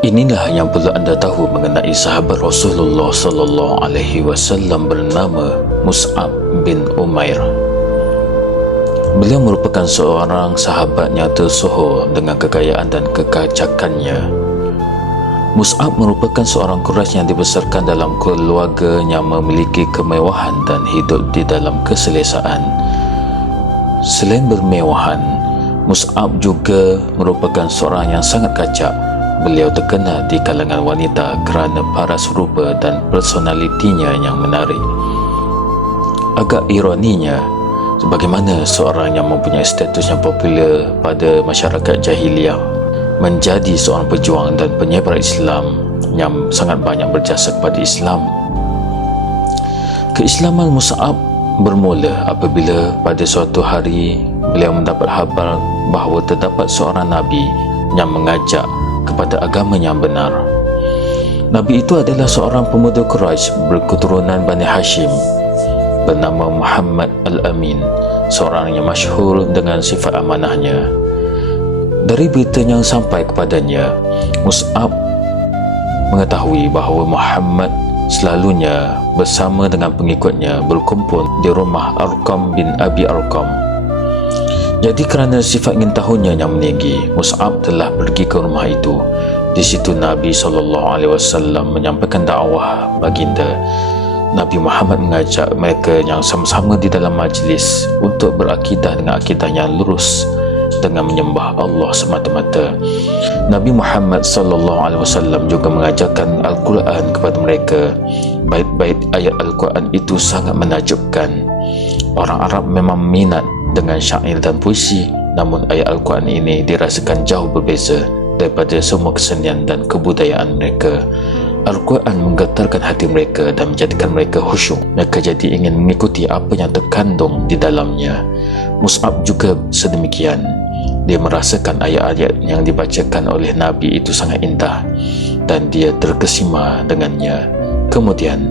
Inilah yang perlu anda tahu mengenai sahabat Rasulullah sallallahu alaihi wasallam bernama Mus'ab bin Umair. Beliau merupakan seorang sahabat yang tersohor dengan kekayaan dan kekacakannya. Mus'ab merupakan seorang Quraisy yang dibesarkan dalam keluarga yang memiliki kemewahan dan hidup di dalam keselesaan. Selain bermewahan, Mus'ab juga merupakan seorang yang sangat kacak. Beliau terkenal di kalangan wanita kerana paras rupa dan personalitinya yang menarik. Agak ironinya, sebagaimana seorang yang mempunyai status yang popular pada masyarakat jahiliah menjadi seorang pejuang dan penyebar Islam yang sangat banyak berjasa kepada Islam. Keislaman Mus'ab bermula apabila pada suatu hari beliau mendapat khabar bahawa terdapat seorang Nabi yang mengajak kepada agama yang benar. Nabi itu adalah seorang pemuda Quraisy berketurunan Bani Hashim bernama Muhammad Al-Amin, seorang yang masyhur dengan sifat amanahnya. Dari berita yang sampai kepadanya, Mus'ab mengetahui bahawa Muhammad selalunya bersama dengan pengikutnya berkumpul di rumah Arqam bin Abi Arqam. Jadi kerana sifat ingin tahunya yang meninggi, Mus'ab telah pergi ke rumah itu. Di situ Nabi SAW menyampaikan dakwah baginda. Nabi Muhammad mengajak mereka yang sama-sama di dalam majlis untuk berakidah dengan akidah yang lurus dengan menyembah Allah semata-mata. Nabi Muhammad SAW juga mengajarkan Al-Quran kepada mereka. Bait-bait ayat Al-Quran itu sangat menakjubkan. Orang Arab memang minat dengan syair dan puisi, namun ayat Al-Quran ini dirasakan jauh berbeza daripada semua kesenian dan kebudayaan mereka. Al-Quran menggetarkan hati mereka dan menjadikan mereka khusyuk. Mereka jadi ingin mengikuti apa yang terkandung di dalamnya. Mus'ab juga sedemikian. Dia merasakan ayat-ayat yang dibacakan oleh Nabi itu sangat indah dan dia terkesima dengannya. Kemudian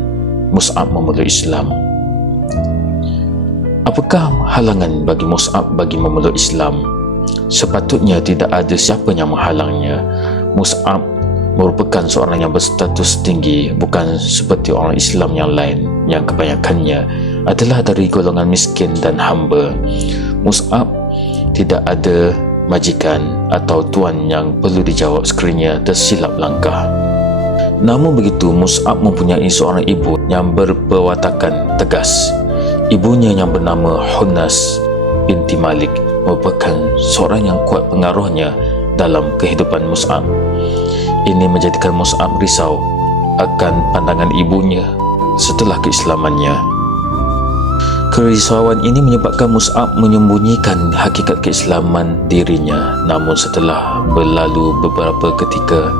Mus'ab memeluk Islam. Apakah halangan bagi Mus'ab bagi memeluk Islam? Sepatutnya tidak ada siapa yang menghalangnya. Mus'ab merupakan seorang yang berstatus tinggi, bukan seperti orang Islam yang lain yang kebanyakannya adalah dari golongan miskin dan hamba. Mus'ab tidak ada majikan atau tuan yang perlu dijawab sekiranya tersilap langkah. Namun begitu, Mus'ab mempunyai seorang ibu yang berperwatakan tegas. Ibunya yang bernama Hunas binti Malik merupakan seorang yang kuat pengaruhnya dalam kehidupan Mus'ab. Ini menjadikan Mus'ab risau akan pandangan ibunya setelah keislamannya. Kerisauan ini menyebabkan Mus'ab menyembunyikan hakikat keislaman dirinya. Namun setelah berlalu beberapa ketika,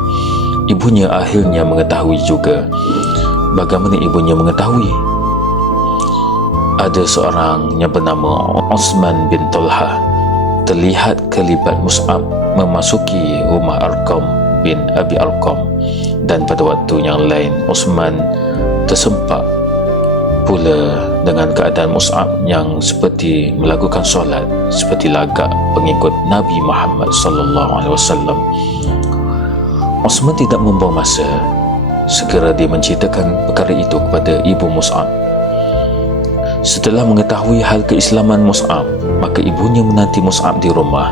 ibunya akhirnya mengetahui juga. Bagaimana ibunya mengetahui? Ada seorang yang bernama Osman bin Talha terlihat kelibat Mus'ab memasuki rumah Arqam bin Abi Arqam, dan pada waktu yang lain Osman tersempak pula dengan keadaan Mus'ab yang seperti melakukan solat seperti lagak pengikut Nabi Muhammad SAW. Osman tidak membuang masa, segera dia menceritakan perkara itu kepada ibu Mus'ab. Setelah mengetahui hal keislaman Mus'ab, maka ibunya menanti Mus'ab di rumah.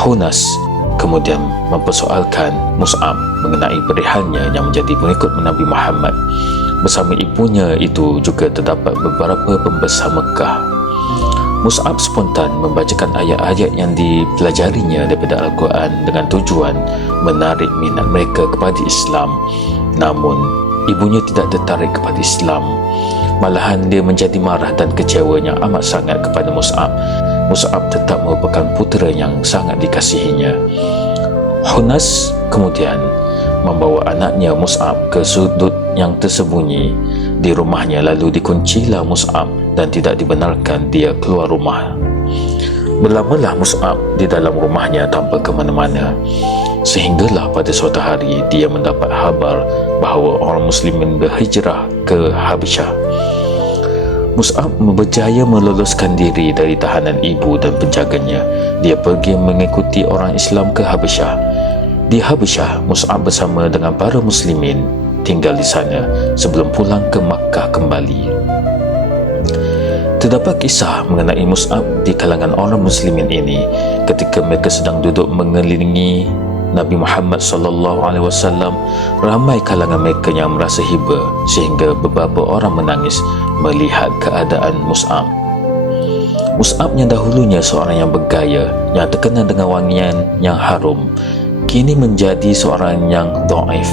Hunas kemudian mempersoalkan Mus'ab mengenai perihalnya yang menjadi pengikut Nabi Muhammad. Bersama ibunya itu juga terdapat beberapa pembesar Mekah. Mus'ab spontan membacakan ayat-ayat yang dipelajarinya daripada Al-Quran dengan tujuan menarik minat mereka kepada Islam. Namun ibunya tidak tertarik kepada Islam. Malahan dia menjadi marah dan kecewanya amat sangat kepada Mus'ab. Mus'ab tetap merupakan putera yang sangat dikasihinya. Hunas kemudian membawa anaknya Mus'ab ke sudut yang tersembunyi di rumahnya, lalu dikuncilah Mus'ab dan tidak dibenarkan dia keluar rumah. Berlamalah Mus'ab di dalam rumahnya tanpa ke mana-mana, sehinggalah pada suatu hari dia mendapat khabar bahawa orang muslimin berhijrah ke Habasyah. Mus'ab berjaya meloloskan diri dari tahanan ibu dan penjaganya. Dia pergi mengikuti orang Islam ke Habasyah. Di Habasyah, Mus'ab bersama dengan para muslimin tinggal di sana sebelum pulang ke Makkah kembali. Terdapat kisah mengenai Mus'ab di kalangan orang muslimin ini ketika mereka sedang duduk mengelilingi Nabi Muhammad SAW. Ramai kalangan mereka yang merasa hiba sehingga beberapa orang menangis melihat keadaan Mus'ab. Mus'ab yang dahulunya seorang yang bergaya, yang terkenal dengan wangian yang harum, kini menjadi seorang yang dhaif,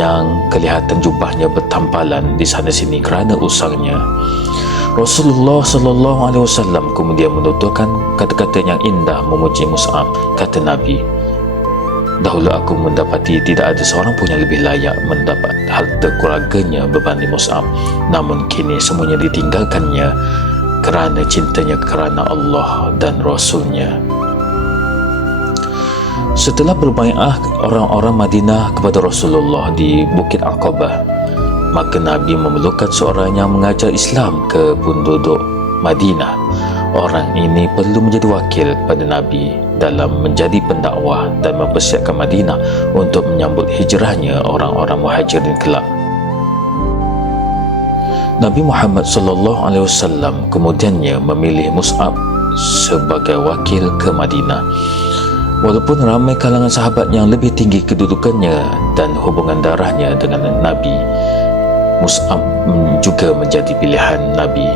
yang kelihatan jubahnya bertampalan di sana sini kerana usangnya. Rasulullah SAW kemudian menuturkan kata-kata yang indah memuji Mus'ab. Kata Nabi, "Dahulu aku mendapati tidak ada seorang pun yang lebih layak mendapat harta keluarganya berbanding Mus'ab. Namun kini semuanya ditinggalkannya kerana cintanya kerana Allah dan Rasulnya." Setelah berbai'ah orang-orang Madinah kepada Rasulullah di Bukit Aqabah, maka Nabi memerlukan seorang yang mengajar Islam ke penduduk Madinah. Orang ini perlu menjadi wakil kepada Nabi dalam menjadi pendakwah dan mempersiapkan Madinah untuk menyambut hijrahnya orang-orang Muhajirin kelak. Nabi Muhammad SAW kemudiannya memilih Mus'ab sebagai wakil ke Madinah. Walaupun ramai kalangan sahabat yang lebih tinggi kedudukannya dan hubungan darahnya dengan Nabi, Mus'ab juga menjadi pilihan Nabi.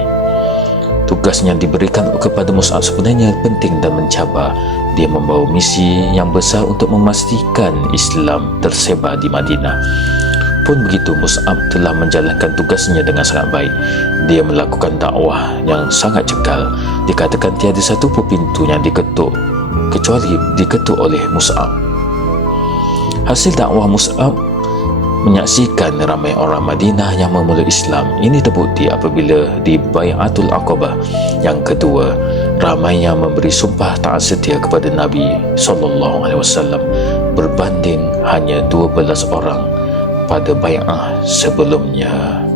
Tugas yang diberikan kepada Mus'ab sebenarnya penting dan mencabar. Dia membawa misi yang besar untuk memastikan Islam tersebar di Madinah. Pun begitu, Mus'ab telah menjalankan tugasnya dengan sangat baik. Dia melakukan dakwah yang sangat cekal. Dikatakan tiada satu pun pintu yang diketuk kecuali diketuk oleh Mus'ab. Hasil dakwah Mus'ab menyaksikan ramai orang Madinah yang memeluk Islam. Ini terbukti apabila di Bai'atul Aqabah yang kedua, ramai yang memberi sumpah taat setia kepada Nabi SAW berbanding hanya 12 orang pada bai'ah sebelumnya.